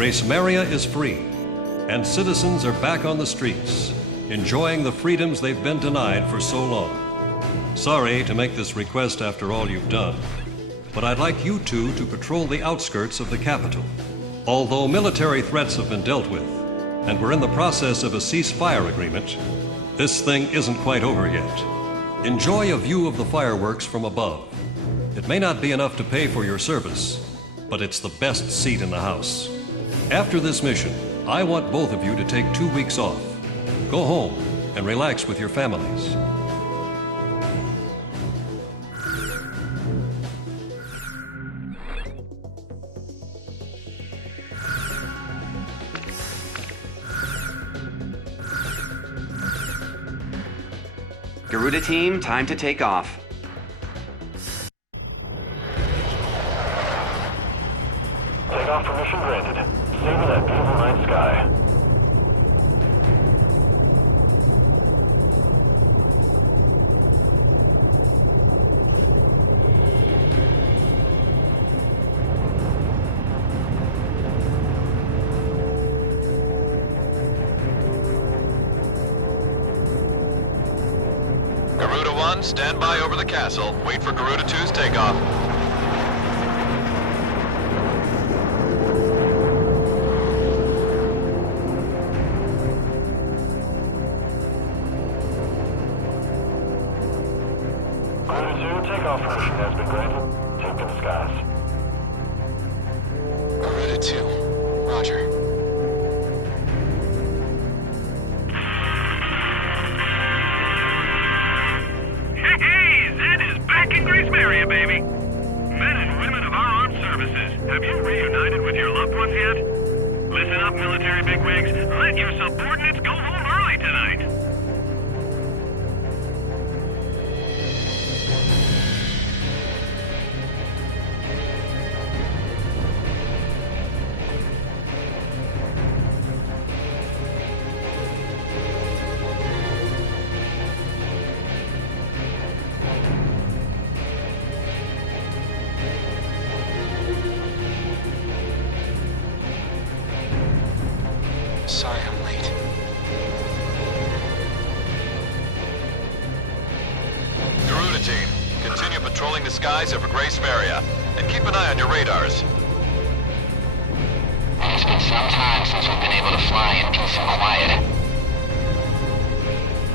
Grace Maria is free, and citizens are back on the streets, enjoying the freedoms they've been denied for so long. Sorry to make this request after all you've done, but I'd like you two to patrol the outskirts of the capital. Although military threats have been dealt with, and we're in the process of a ceasefire agreement, this thing isn't quite over yet. Enjoy a view of the fireworks from above. It may not be enough to pay for your service, but it's the best seat in the house. After this mission, I want both of you to take 2 weeks off. Go home and relax with your families. Garuda team, time to take off. Takeoff permission granted. Savor that beautiful night sky. Garuda 1, stand by over the castle. Wait for Garuda 2's takeoff. Garuda 2, takeoff permission has been granted. Take to the skies. Garuda 2. Roger. Hey, Zed is back in Grace Maria, baby! Men and women of our armed services, have you reunited with your loved ones yet? Listen up, military bigwigs. Let your subordinates go home early tonight. Sorry I'm late. Garuda team, continue patrolling the skies over Grace Maria, and keep an eye on your radars. It's been some time since we've been able to fly in peace and quiet.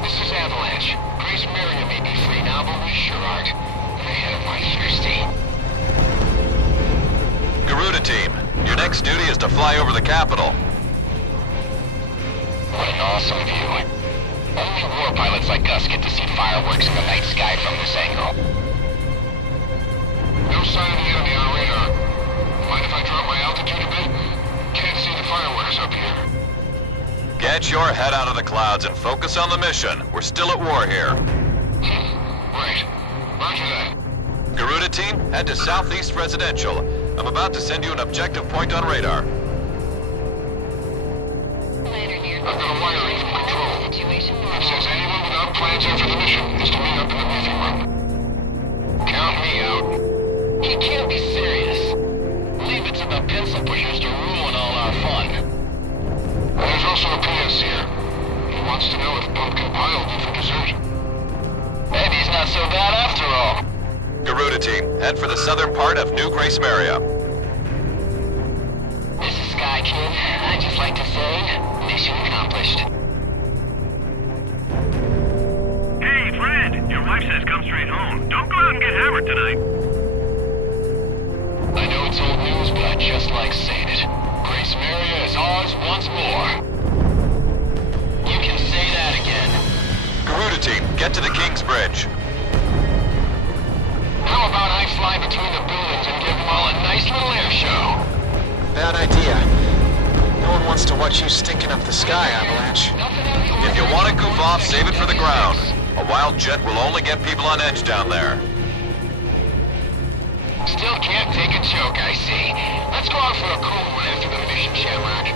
This is Avalanche. Grace Maria may be free now, but we sure aren't. Man, am I thirsty. Garuda team, your next duty is to fly over the capital. What an awesome view. Only war pilots like us get to see fireworks in the night sky from this angle. No sign of the enemy on radar. Mind if I drop my altitude a bit? Can't see the fireworks up here. Get your head out of the clouds and focus on the mission. We're still at war here. Right. Roger that. Garuda team, head to Southeast Residential. I'm about to send you an objective point on radar. I've got a wiring from control. It says anyone without plans after the mission is to meet up in the briefing room. Count me out. He can't be serious. Leave it to the pencil pushers to ruin all our fun. There's also a PS here. He wants to know if Pumpkin Pie will do for dessert. Maybe he's not so bad after all. Garuda team, head for the southern part of New Grace Maria. This is Sky Kid. I'd just like to say, mission accomplished. Hey, Fred! Your wife says come straight home. Don't go out and get hammered tonight. I know it's old news, but I just like saying it. Grace Maria is ours once more. You can say that again. Garuda team, get to the King's Bridge. How about I fly between the buildings and give them all a nice little air show? Bad idea. No one wants to watch you stinking up the sky, Avalanche. If you want to goof off, save it for the ground. A wild jet will only get people on edge down there. Still can't take a joke, I see. Let's go out for a cool one after the mission, Shamrock.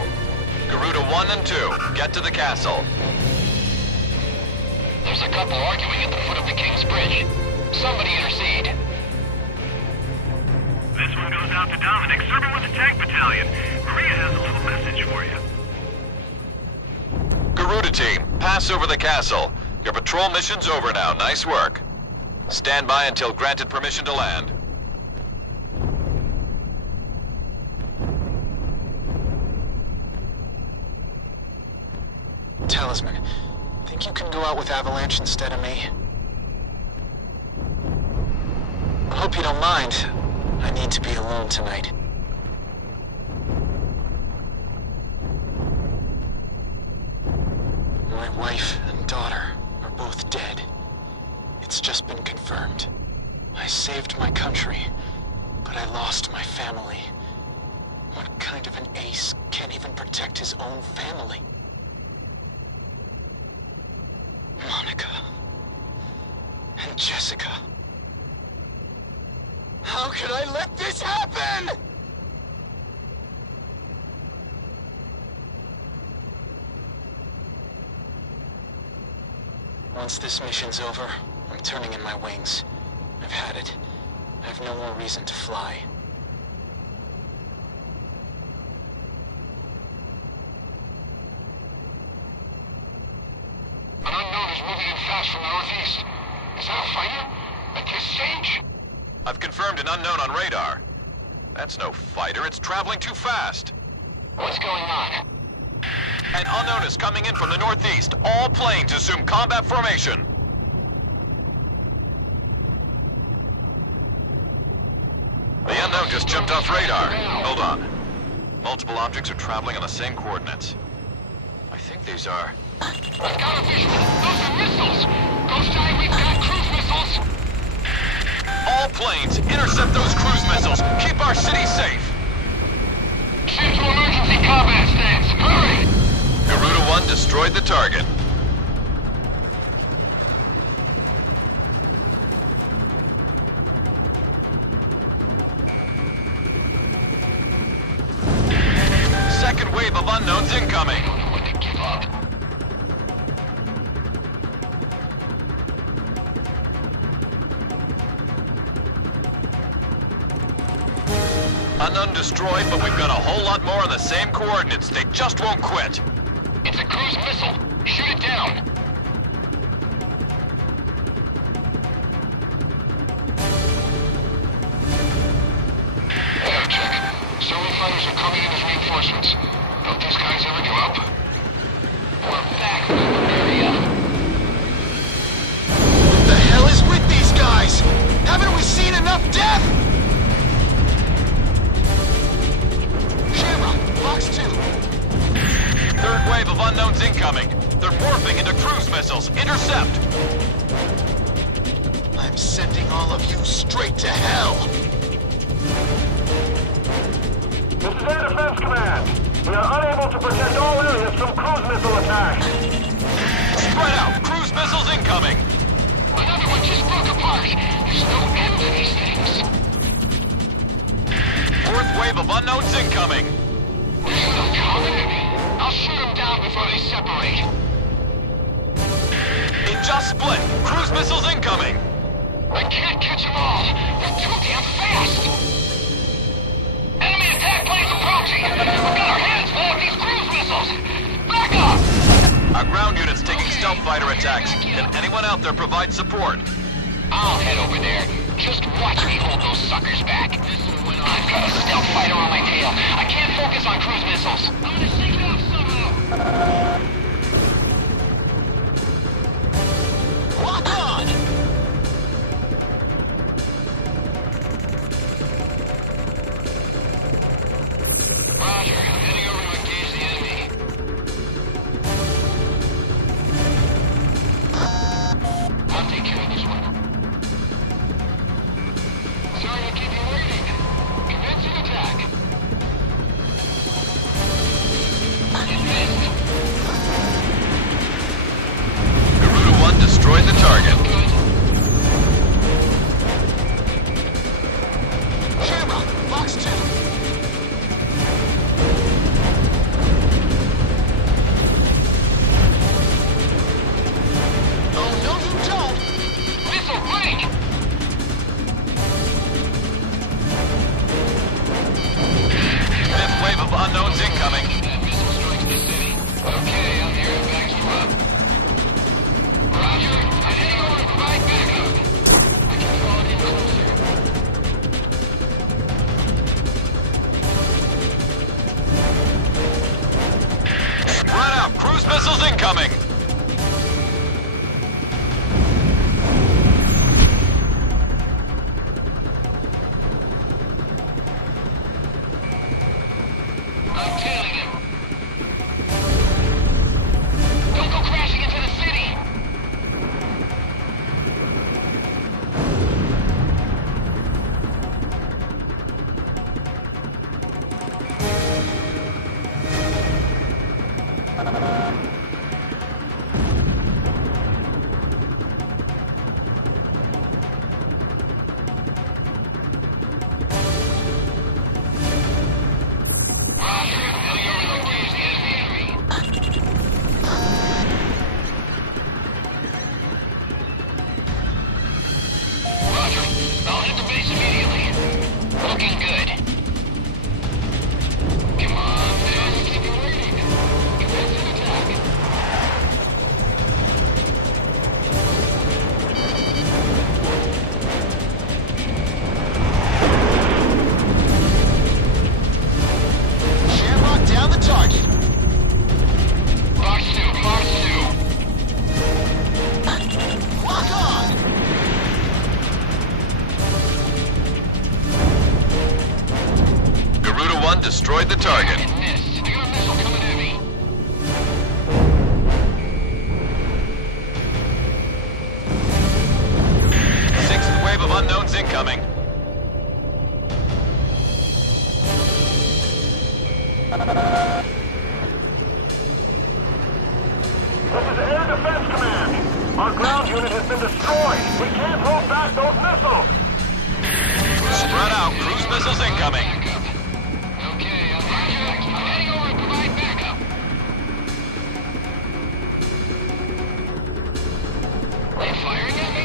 Garuda 1 and 2, get to the castle. There's a couple arguing at the foot of the King's Bridge. Somebody intercede. This one goes out to Dominic, serving with the tank battalion. Maria has a little message for you. Garuda team, pass over the castle. Your patrol mission's over now. Nice work. Stand by until granted permission to land. Talisman, think you can go out with Avalanche instead of me? I hope you don't mind. I need to be alone tonight. My wife and daughter are both dead. It's just been confirmed. I saved my country, but I lost my family. What kind of an ace can't even protect his own family? Monica and Jessica. How could I let this happen? Once this mission's over, I'm turning in my wings. I've had it. I have no more reason to fly. An unknown is moving in fast from the northeast. Is that a fighter? At this stage? I've confirmed an unknown on radar. That's no fighter, it's traveling too fast. What's going on? An unknown is coming in from the northeast. All planes assume combat formation. The unknown just jumped off radar. Hold on. Multiple objects are traveling on the same coordinates. I think these are... I've got a visual. Those are missiles. Ghost Eye, we've got cruise missiles. All planes, intercept those cruise missiles. Keep our city safe. Shift to emergency combat stance. Hurry! Garuda 1 destroyed the target. Second wave of unknowns incoming. I don't know when to give up. Unknown destroyed, but we've got a whole lot more on the same coordinates. They just won't quit. It's a cruise missile. Shoot it down. Air check. Soviet fighters are coming in as reinforcements. Don't these guys ever give up? We're back from the area. What the hell is with these guys? Haven't we seen enough death? Shamrock, box 2. Third wave of unknowns incoming. They're morphing into cruise missiles. Intercept! I'm sending all of you straight to hell. This is Air Defense Command. We are unable to protect all areas from cruise missile attack. Spread out! Cruise missiles incoming! Another one just broke apart. There's no end to these things. Fourth wave of unknowns incoming! There's no coming. I'll shoot them down before they separate. It just split! Cruise missiles incoming! I can't catch them all. They're too damn fast. Enemy attack planes approaching. We've got our hands full with these cruise missiles. Back up! Our ground unit's taking stealth fighter attacks. Can anyone out there provide support? I'll head over there. Just watch me hold those suckers back. I've got a stealth fighter on my tail. I can't focus on cruise missiles. I'm gonna shake it off somehow. Lock on! Roger. I'm heading over to engage the enemy. I'll take care of this one. Sorry to keep you waiting. Commencing attack. You missed. incoming! I'm tailing him. Don't go crashing into the city! Roger. I'll hit the base immediately. Looking good. Come on, man. Keep it waiting. Get back to the attack. Shamrock down the target. Box 2, box 2. Lock on. Garuda 1 destroyed the target. Missed. I got a missile coming at me. Sixth wave of unknowns incoming. This is Air Defense Command. Our ground unit has been destroyed. We can't hold back those missiles. Spread out. Cruise missiles incoming. Okay, I'm heading over to provide backup. They firing at me?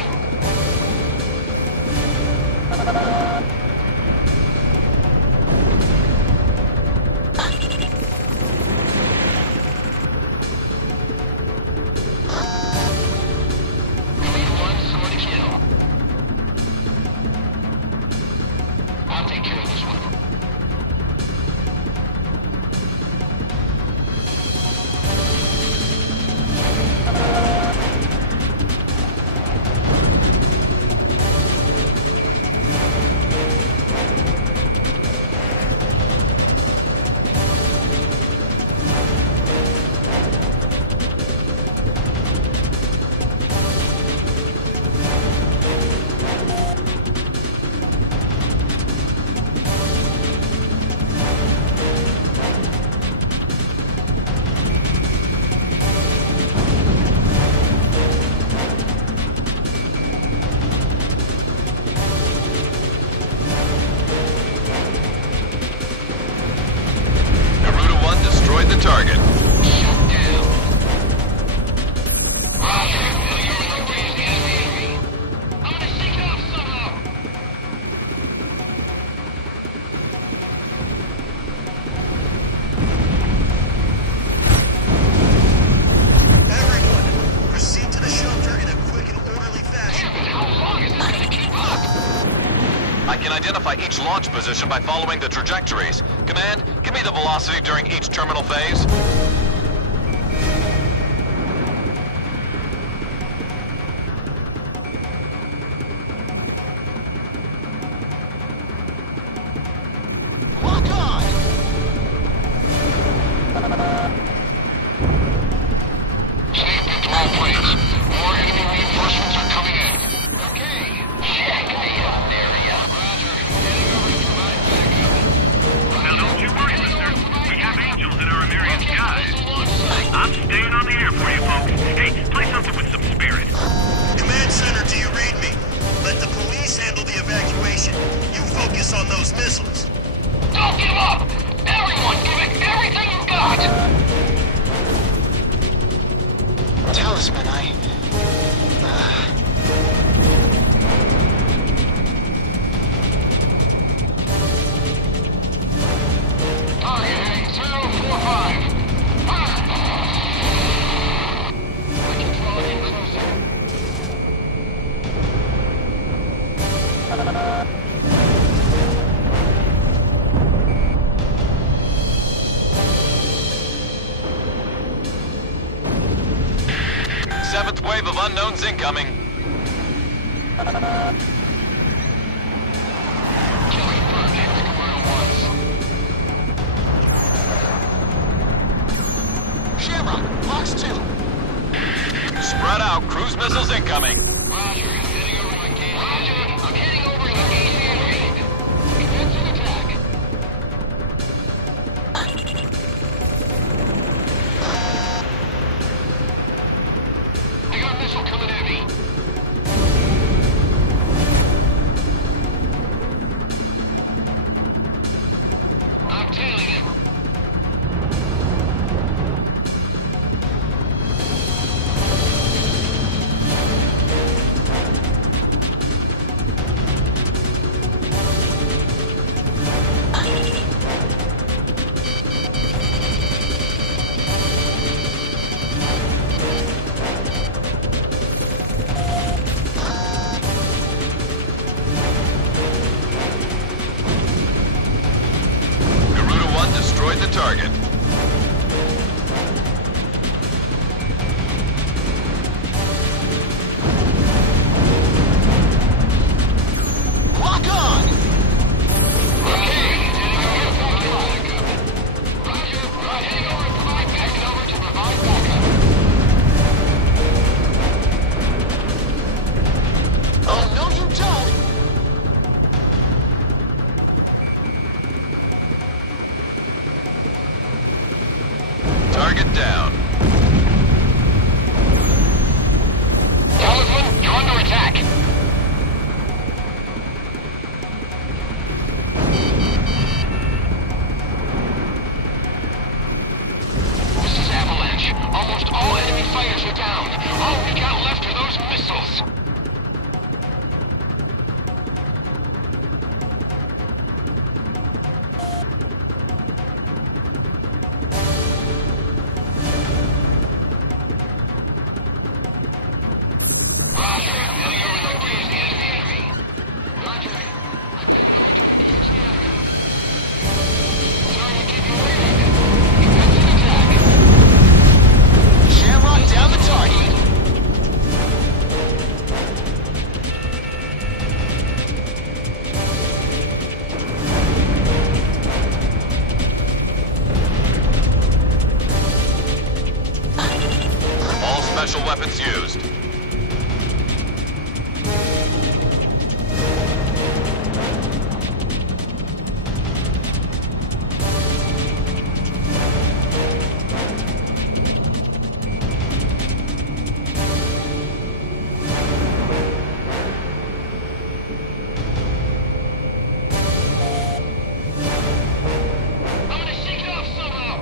Green 1, sword to kill. I'll take care of this one. Garuda 1 destroyed the target. Shut down. Roger. You're in the range. The enemy. I'm gonna shake it off somehow. Everyone, proceed to the shelter in a quick and orderly fashion. Damn it, how long is this gonna keep up? I can identify each launch position by following the trajectories. Command, give me the velocity during each terminal phase. Lock on. Same control planes. More enemy reinforcements are coming in. Okay. Check the area. Roger. Heading over to provide backup. Now don't you worry, mister. We have angels in our American skies. Missile launch site. I'm staying on the air for you folks. Hey, play something with some spirit. Command Center, do you read me? Let the police handle the evacuation. You focus on those missiles. Don't give up! Everyone, give it everything you got! Talisman, Target heading 045. I can draw it in closer. Seventh wave of unknowns incoming. Kill confirmed. It's Garuda 1. Shamrock, box 2. Spread out. Cruise missiles incoming. Roger. Heading over to engage. Roger. I'm heading over to engage the enemy. Commencing attack. I got a missile coming at me. I'm tailing him. Garuda 1 destroyed the target. Lock on! Oh, no, you don't! Target down. Talisman, you're under attack. This is Avalanche. Almost all enemy fighters are down. All we got left are those missiles. Roger. Heading over to engage the enemy. Roger. I'm heading over to engage the enemy. Sorry to keep you waiting. Commencing attack. Shamrock down the target. All special weapons used. I'm gonna shake it off somehow.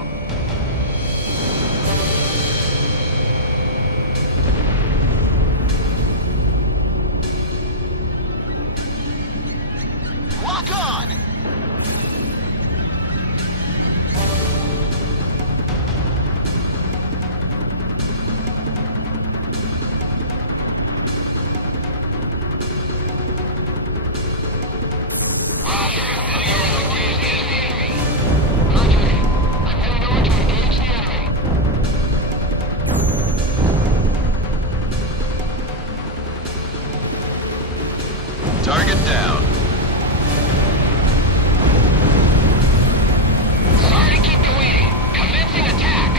Lock on! Roger. Heading over to engage the enemy. Roger. I'm heading over to engage the enemy. Target down. Sorry to keep you waiting. Commencing attack.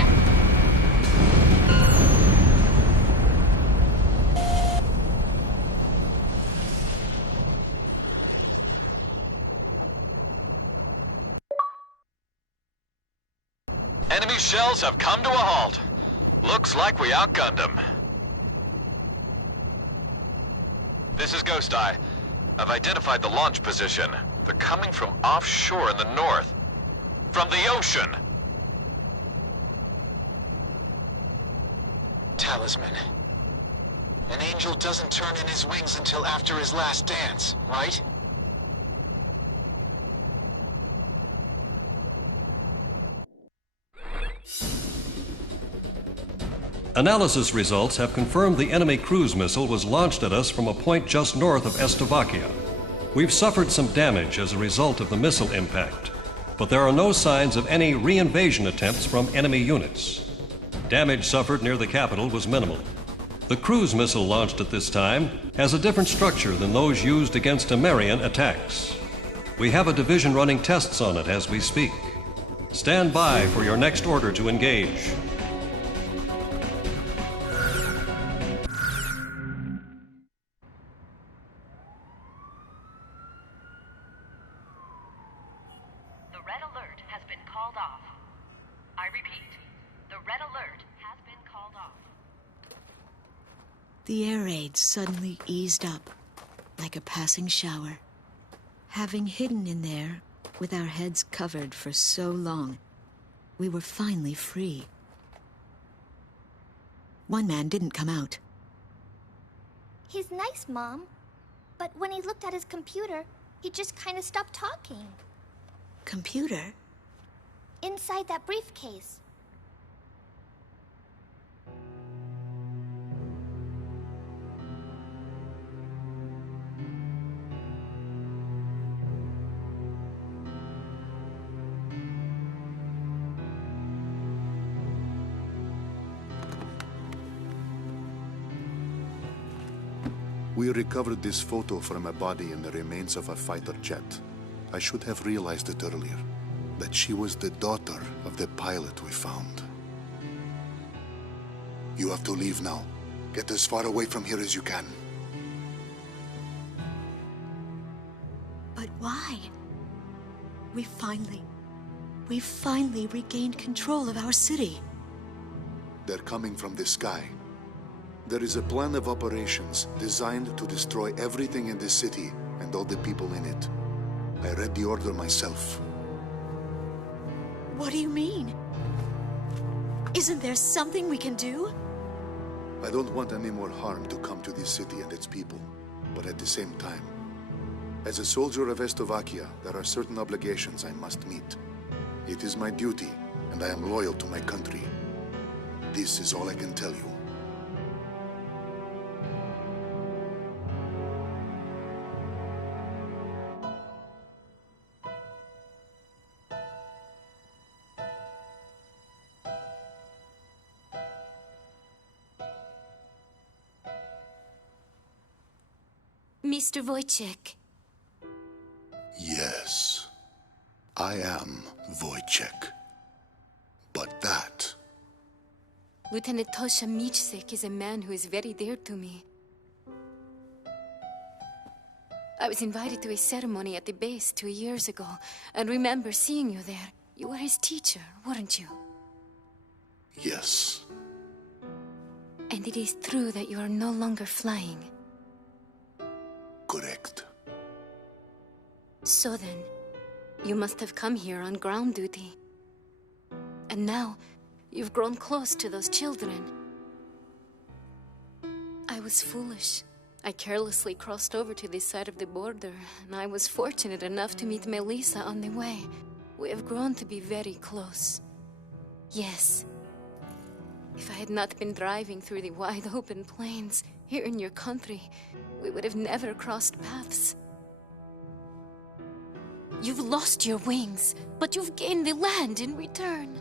Enemy shells have come to a halt. Looks like we outgunned them. This is Ghost Eye. I've identified the launch position. They're coming from offshore in the north. From the ocean! Talisman. An angel doesn't turn in his wings until after his last dance, right? Analysis results have confirmed the enemy cruise missile was launched at us from a point just north of Estovacia. We've suffered some damage as a result of the missile impact, but there are no signs of any re-invasion attempts from enemy units. Damage suffered near the capital was minimal. The cruise missile launched at this time has a different structure than those used against Amerian attacks. We have a division running tests on it as we speak. Stand by for your next order to engage. The red alert has been called off. I repeat, the red alert has been called off. The air raid suddenly eased up, like a passing shower. Having hidden in there, with our heads covered for so long, we were finally free. One man didn't come out. He's nice, Mom. But when he looked at his computer, he just kind of stopped talking. Computer? Inside that briefcase. We recovered this photo from a body in the remains of a fighter jet. I should have realized it earlier, that she was the daughter of the pilot we found. You have to leave now. Get as far away from here as you can. But why? We finally regained control of our city. They're coming from the sky. There is a plan of operations designed to destroy everything in this city and all the people in it. I read the order myself. What do you mean? Isn't there something we can do? I don't want any more harm to come to this city and its people, but at the same time, as a soldier of Estovakia, there are certain obligations I must meet. It is my duty, and I am loyal to my country. This is all I can tell you. Mr. Wojciech. Yes, I am Wojciech. But that... Lieutenant Tosha Michsik is a man who is very dear to me. I was invited to a ceremony at the base 2 years ago, and remember seeing you there. You were his teacher, weren't you? Yes. And it is true that you are no longer flying. Correct. So then, you must have come here on ground duty. And now, you've grown close to those children. I was foolish. I carelessly crossed over to this side of the border, and I was fortunate enough to meet Melissa on the way. We have grown to be very close. Yes. If I had not been driving through the wide open plains here in your country, we would have never crossed paths. You've lost your wings, but you've gained the land in return.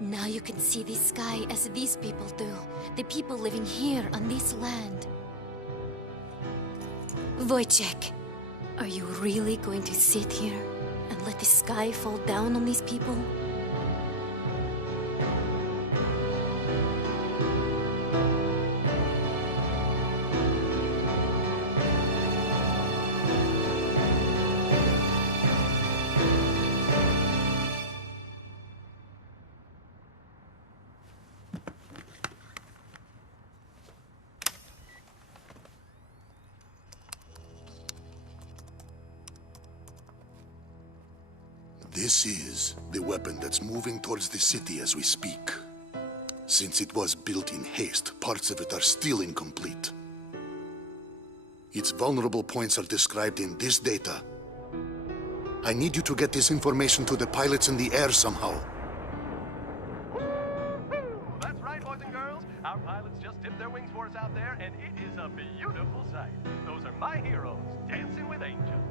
Now you can see the sky as these people do, the people living here on this land. Wojciech, are you really going to sit here and let the sky fall down on these people? This is the weapon that's moving towards the city as we speak. Since it was built in haste, parts of it are still incomplete. Its vulnerable points are described in this data. I need you to get this information to the pilots in the air somehow. That's right, boys and girls. Our pilots just dipped their wings for us out there, and it is a beautiful sight. Those are my heroes, dancing with angels.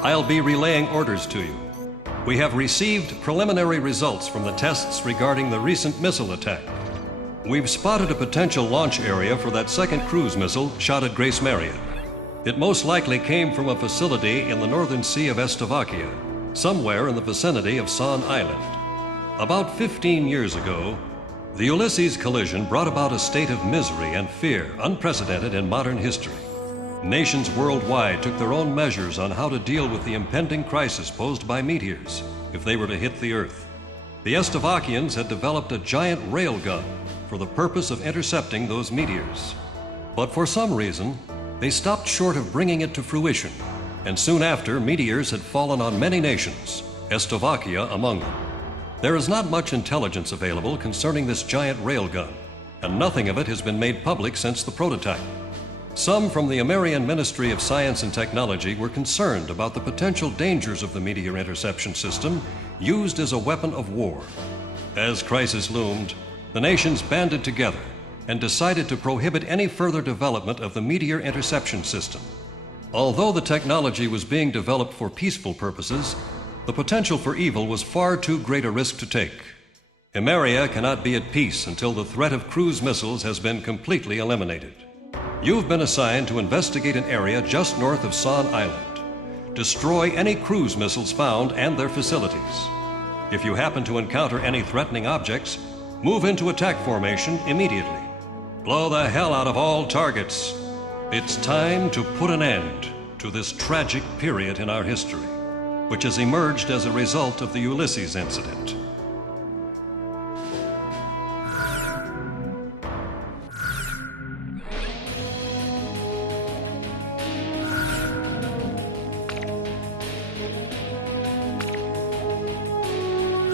I'll be relaying orders to you. We have received preliminary results from the tests regarding the recent missile attack. We've spotted a potential launch area for that second cruise missile shot at Grace Maria. It most likely came from a facility in the northern sea of Estovakia, somewhere in the vicinity of San Island. About 15 years ago, the Ulysses collision brought about a state of misery and fear unprecedented in modern history. Nations worldwide took their own measures on how to deal with the impending crisis posed by meteors if they were to hit the Earth. The Estovakians had developed a giant railgun for the purpose of intercepting those meteors. But for some reason, they stopped short of bringing it to fruition, and soon after, meteors had fallen on many nations, Estovakia among them. There is not much intelligence available concerning this giant railgun, and nothing of it has been made public since the prototype. Some from the Amerian Ministry of Science and Technology were concerned about the potential dangers of the meteor interception system used as a weapon of war. As crisis loomed, the nations banded together and decided to prohibit any further development of the meteor interception system. Although the technology was being developed for peaceful purposes, the potential for evil was far too great a risk to take. Emeria cannot be at peace until the threat of cruise missiles has been completely eliminated. You've been assigned to investigate an area just north of San Island. Destroy any cruise missiles found and their facilities. If you happen to encounter any threatening objects, move into attack formation immediately. Blow the hell out of all targets. It's time to put an end to this tragic period in our history, which has emerged as a result of the Ulysses incident.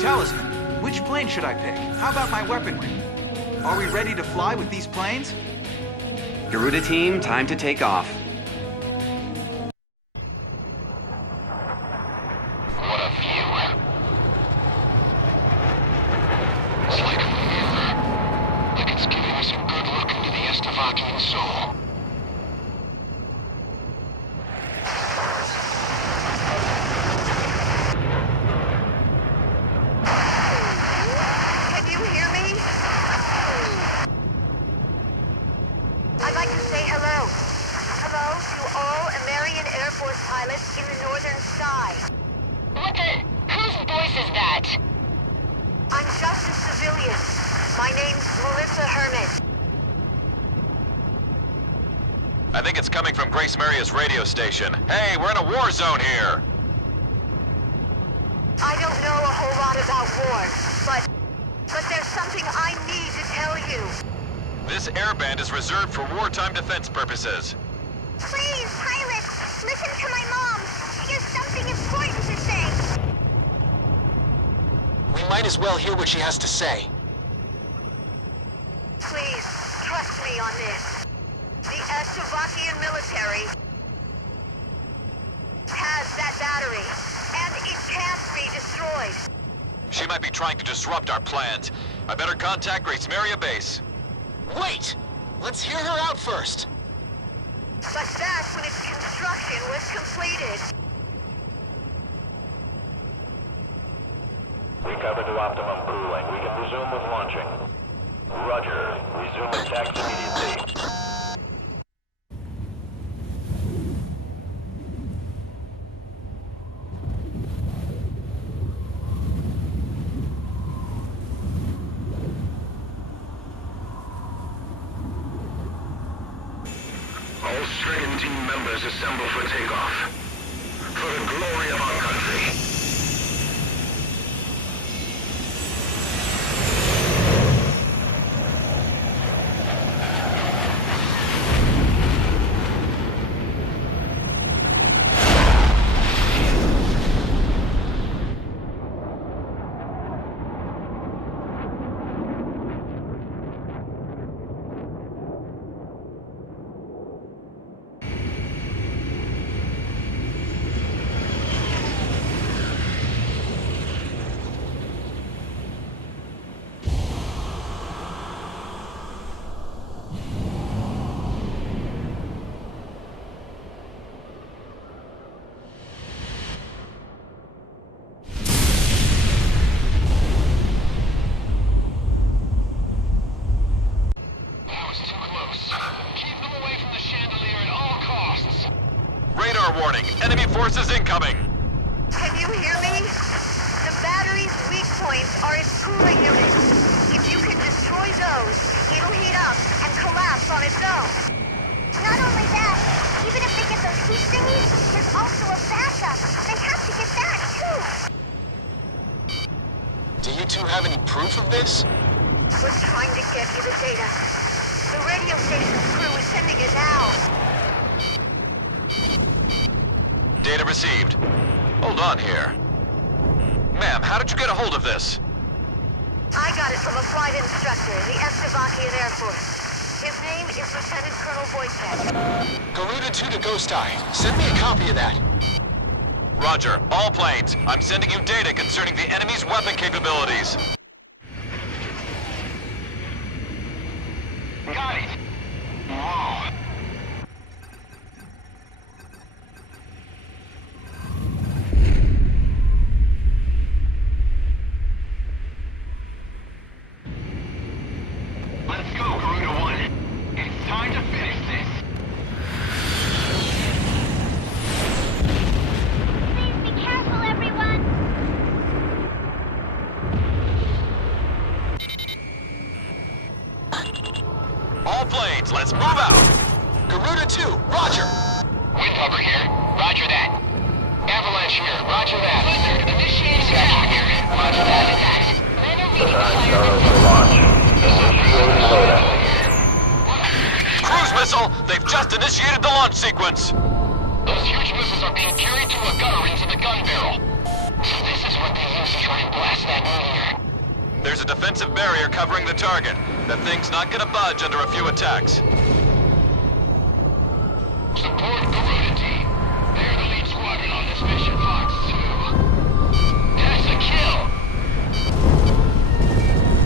Talisman, which plane should I pick? How about my weaponry? Are we ready to fly with these planes? Garuda team, time to take off. What a view. It's like a mirror. Like it's giving us a good look into the Estovakian soul. Can you hear me? I'd like to say hello. Hello to all American Air Force pilots in the northern sky. What the? Whose voice is that? I'm just a civilian. My name's Melissa Herman. I think it's coming from Grace Maria's radio station. Hey, we're in a war zone here! I don't know a whole lot about war, but there's something I need to tell you. This airband is reserved for wartime defense purposes. Please, pilot, listen to my mom. She has something important to say. We might as well hear what she has to say. Please, trust me on this. The Estovakian military has that battery, and it can't be destroyed. She might be trying to disrupt our plans. I better contact Grace Maria Base. Wait! Let's hear her out first. But that's when its construction was completed. Recover to optimum cooling. We can resume with launching. Roger. Resume attacks immediately. All stricken team members assemble for takeoff. For the glory of our country. incoming! Can you hear me? The battery's weak points are its cooling units. If you can destroy those, it'll heat up and collapse on its own. Not only that, even if they get those heat thingies, there's also a backup. They have to get that, too. Do you two have any proof of this? We're trying to get you the data. The radio station's crew is sending it now. Data received. Hold on here. Ma'am, how did you get a hold of this? I got it from a flight instructor, the Slovakian Air Force. His name is Lieutenant Colonel Wojtek. Garuda 2 to Ghost Eye. Send me a copy of that. Roger. All planes. I'm sending you data concerning the enemy's weapon capabilities. Got it. Whoa. Let's go, Garuda 1. It's time to finish this. Please be careful, everyone. All planes, let's move out! Garuda 2, roger! Windhopper here. Roger that. Avalanche here. Roger that. Blizzard, initiating attack here. Roger that. Cruise missile! They've just initiated the launch sequence! Those huge missiles are being carried through a gutter into the gun barrel. So this is what they use to try and blast that meteor. There's a defensive barrier covering the target. That thing's not gonna budge under a few attacks. Support Garuda team. They're the lead squadron on this mission, Fox 2. That's a kill!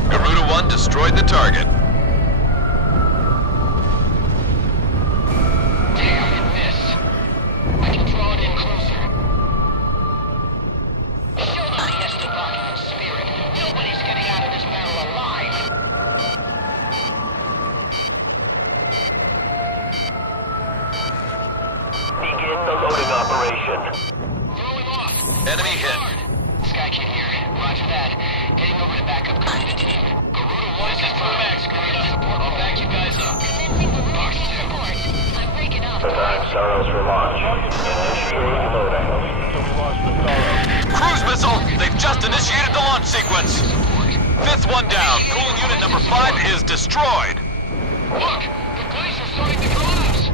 Garuda 1 destroyed the target. Damn, it missed. I can draw it in closer. Show them the Slovakian spirit. Nobody's getting out of this battle alive. Begin the loading operation. Throwing off. Enemy hit. Sky Kid here. Roger that. Heading over to back up Garuda team. Garuda 1 is for Max, Garuda. Support. I'll back you guys up. Fox 2. I'm breaking up. Prepare Saros for launch. Initiating loading. Cruise missile! They've just initiated the launch sequence! Fifth one down. Cooling unit number 5 is destroyed. Look! The glazier's starting to collapse!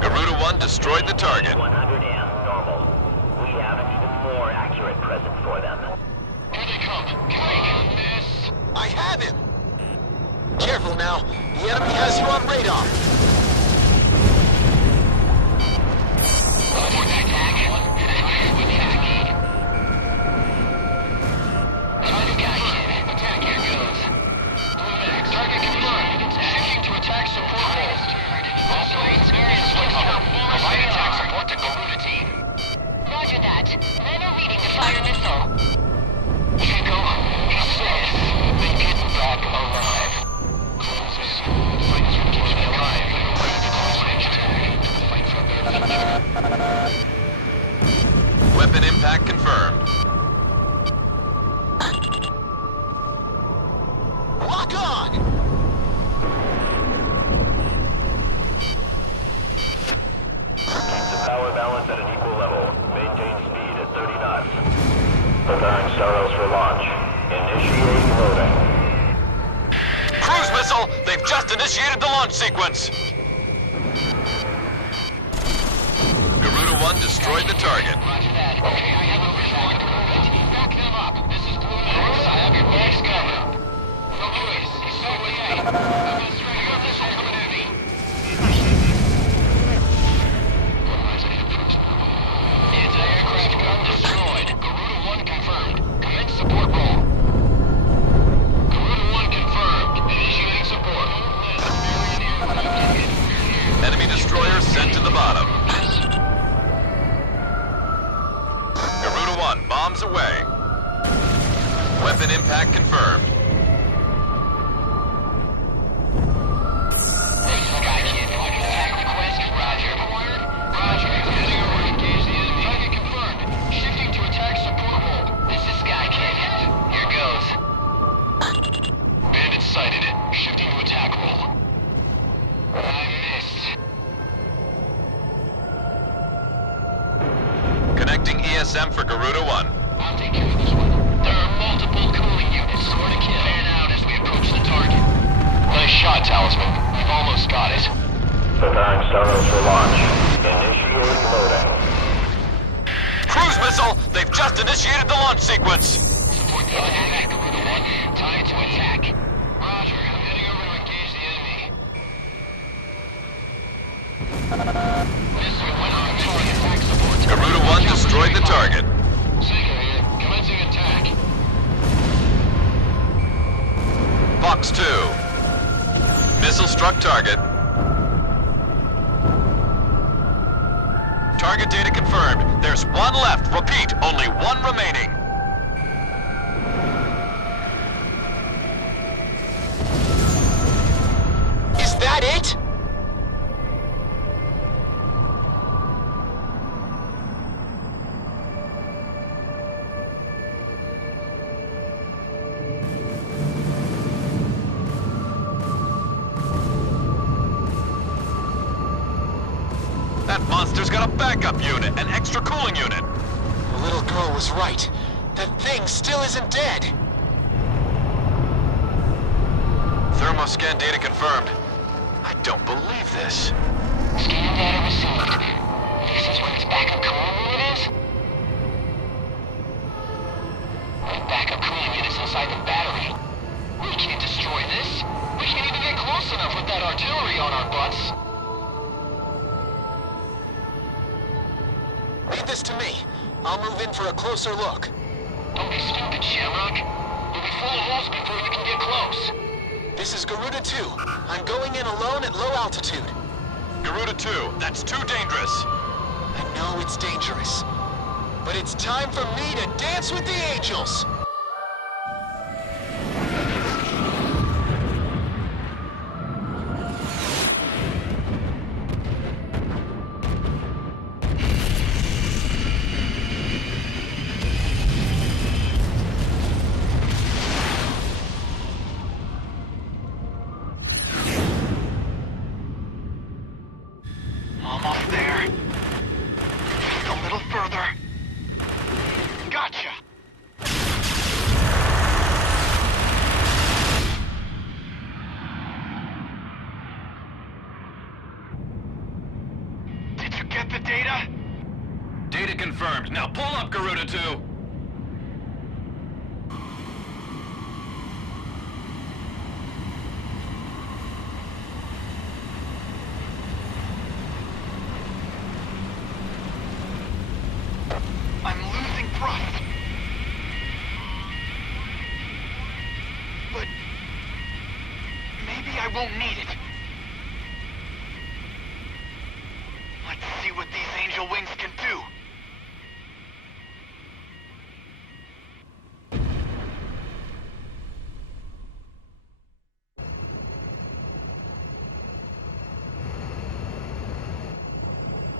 Garuda 1 destroyed the target. 100M normal. We have an even more accurate present for them. Here they come. Take this. I have him! Careful now. The enemy has you on radar. Attack here goes. Blue Max, target confirmed. Shifting to attack support role. All planes, experience Windhopper. Provide attack support to Garuda team. Roger that. Men are reading the fire missile. Chico, he's safe. They get back alive. Fighters will keep me alive. Fight for their future. Weapon impact confirmed. Lock on! Keep the power balance at an equal level. Maintain speed at 30 knots. Preparing Saros for launch. Initiating loading. Cruise missile! They've just initiated the launch sequence! Garuda 1 destroyed the target. Roger that. Okay, I have a visual on Garuda team. Back them up. This is Blue Max. I have your backs covered. No choice. He's so away. I'm gonna straight up this one coming at me. Anti-aircraft gun destroyed. Garuda 1 confirmed. Commence support roll. Garuda 1 confirmed. Initiating support. Enemy destroyer sent to the bottom. Garuda 1 bombs away. Weapon impact confirmed. Sky Kid, attack request. Roger. Roger. Heading over to engage the enemy. Target confirmed. ESM for Garuda 1. I'll take care of this one. There are multiple cooling units. Score to kill. Fan out as we approach the target. Nice shot, Talisman. We've almost got it. Preparing Staros for launch. Initiate loading. Cruise missile! They've just initiated the launch sequence! Support the attack, Garuda 1. Time to attack. Roger. I'm heading over to engage the enemy. Missile went on target. Attack support. Garuda 1 destroyed the target. Seeker here. Commencing attack. Fox 2. Missile struck target. Target data confirmed. There's one left. Repeat, only one remaining. Is that it? That monster's got a backup unit, an extra cooling unit. The little girl was right. That thing still isn't dead. Thermoscan data confirmed. I don't believe this. Scan data received. This is where its backup cooling unit is? The backup cooling unit's inside the battery. We can't destroy this. We can't even get close enough with that artillery on our butts. Leave this to me. I'll move in for a closer look. Don't be stupid, Shamrock. You'll be full of holes before you can get close. This is Garuda 2. I'm going in alone at low altitude. Garuda 2, that's too dangerous. I know it's dangerous, but it's time for me to dance with the angels. Almost there. Just a little further. Gotcha! Did you get the data? Data confirmed. Now pull up, Garuda 2. I'm losing thrust. But maybe I won't need it. Let's see what these angel wings can do.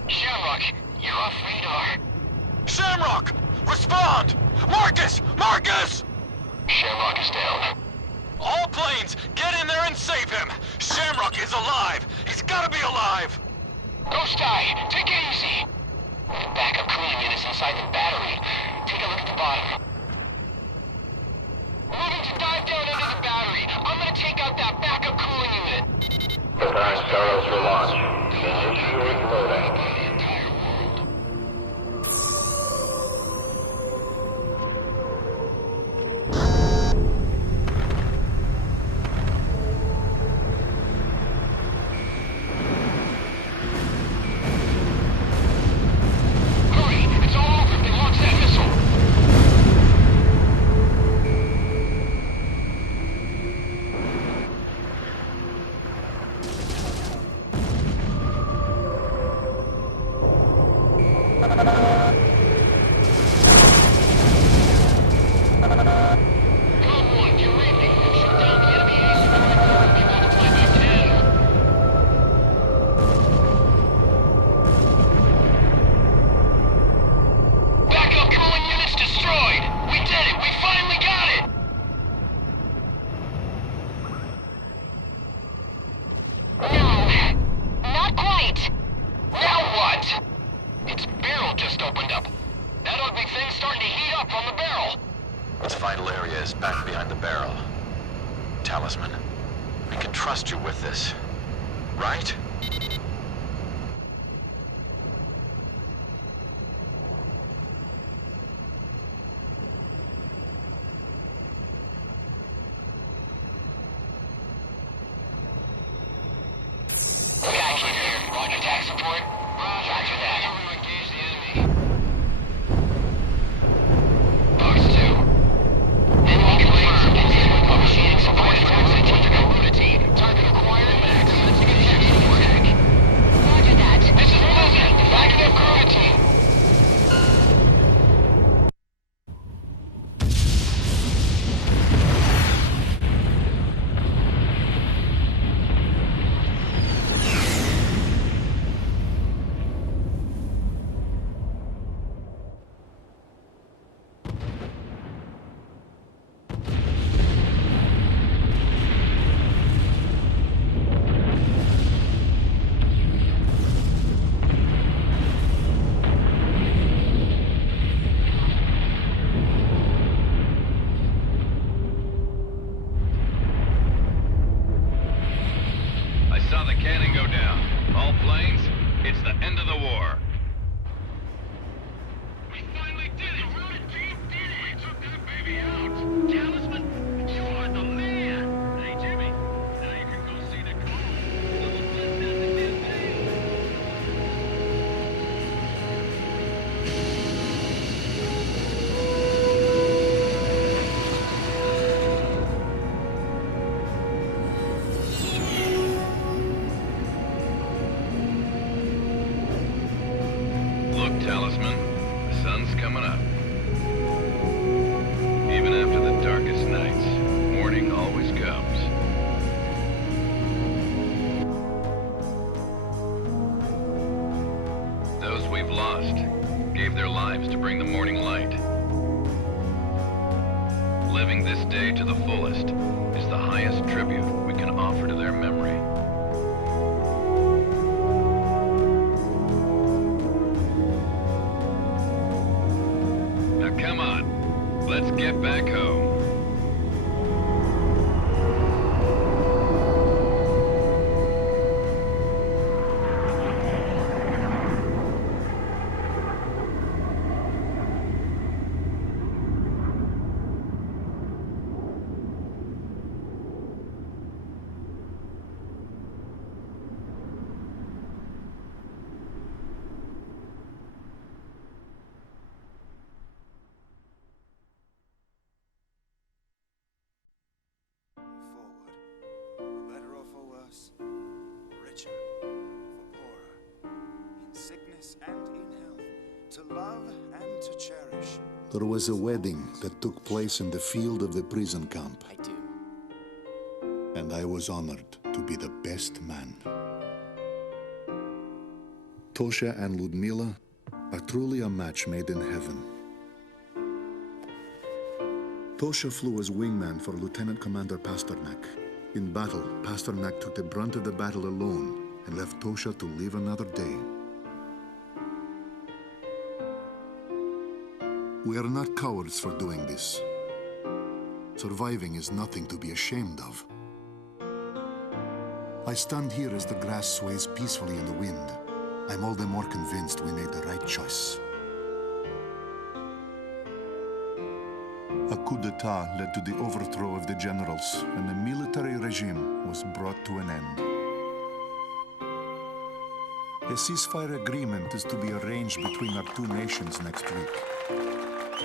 Shamrock, you're off radar. Shamrock! Respond! Marcus! Marcus! Shamrock is down. All planes, get in there and save him! Shamrock is alive! He's gotta be alive! Ghost Eye, take it easy. The backup cooling unit's inside the battery. Take a look at the bottom. Moving to dive down into the battery. I'm gonna take out that backup cooling unit. Preparing Staros for launch. Initiate loading. Hurry! It's all over if they launch that missile! vital area is back behind the barrel. Talisman, we can trust you with this, right? Talisman, the sun's coming up. Even after the darkest nights, morning always comes. Those we've lost gave their lives to bring the morning light. Living this day to the fullest is the highest tribute we can offer to their memory. Come on, let's get back home. There was a wedding that took place in the field of the prison camp. I do. And I was honored to be the best man. Tosha and Ludmila are truly a match made in heaven. Tosha flew as wingman for Lieutenant Commander Pasternak. In battle, Pasternak took the brunt of the battle alone and left Tosha to live another day. We are not cowards for doing this. Surviving is nothing to be ashamed of. I stand here as the grass sways peacefully in the wind. I'm all the more convinced we made the right choice. A coup d'etat led to the overthrow of the generals, and the military regime was brought to an end. A ceasefire agreement is to be arranged between our two nations next week.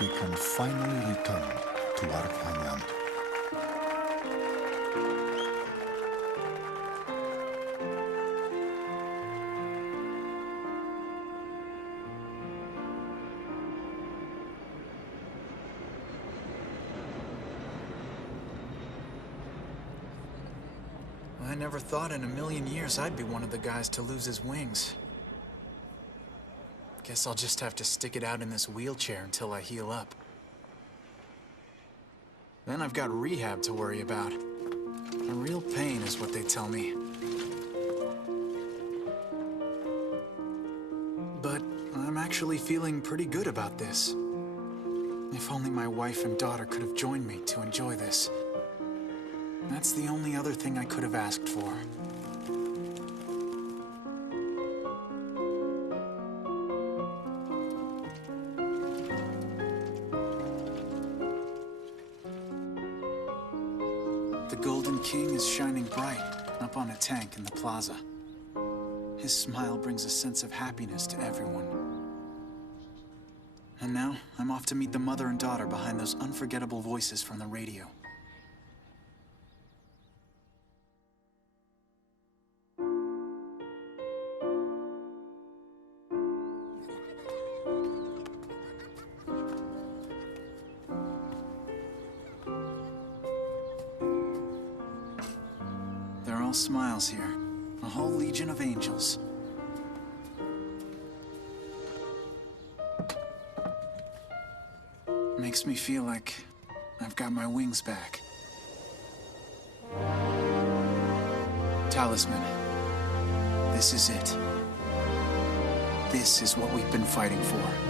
We can finally return to our homeland. I never thought in a million years I'd be one of the guys to lose his wings. Guess I'll just have to stick it out in this wheelchair until I heal up. Then I've got rehab to worry about. A real pain is what they tell me. But I'm actually feeling pretty good about this. If only my wife and daughter could have joined me to enjoy this. That's the only other thing I could have asked for. The Golden King is shining bright up on a tank in the plaza. His smile brings a sense of happiness to everyone. And now, I'm off to meet the mother and daughter behind those unforgettable voices from the radio. They're all smiles here. A whole legion of angels. Makes me feel like I've got my wings back. Talisman. This is it. This is what we've been fighting for.